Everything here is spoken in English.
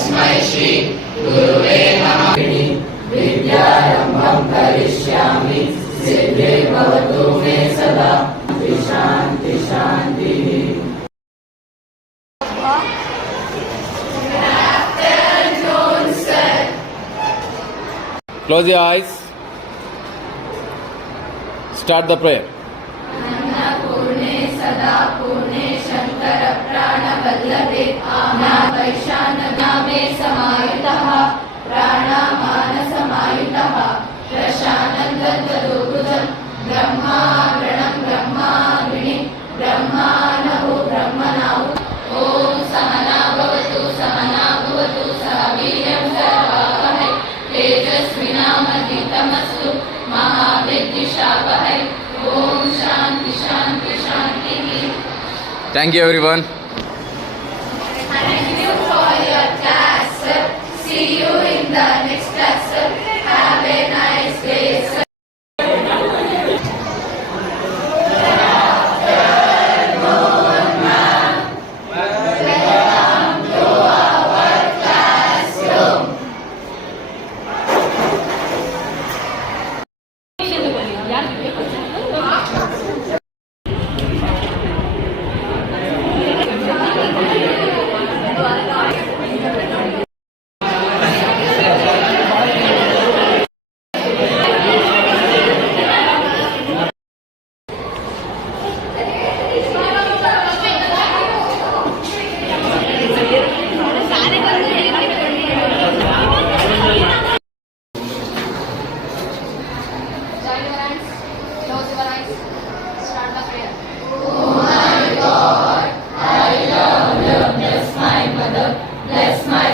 तस्मै श्री गुरुवे नमः। विद्यारम्भं करिष्यामि सिद्धिर्भवतु मे सदा। शान्ति शान्तिः। Close your eyes. Start the prayer. अन्नपूर्णे सदा पूर्णे शंकर प्राणवल्लभे वैशाननामे समायुतः प्राणामानसमायुतः प्रशानन्दद्वदोभुजं ब्रह्माग्रणं ब्रह्माग्नि ब्रह्मानहो ब्रह्मणाहु। ॐ सहना भवतु सह वीर्यं करवावहै तेजस्विनामधितमस्तु मा विद्विषावहै। ॐ शान्ति शान्ति शान्तिः। Thank you, everyone. Thank you for your class, sir. See you in the next class, sir. Have a nice day, sir. Join your hands, close your eyes, start the prayer. Oh my God, I love you. Bless my mother, bless my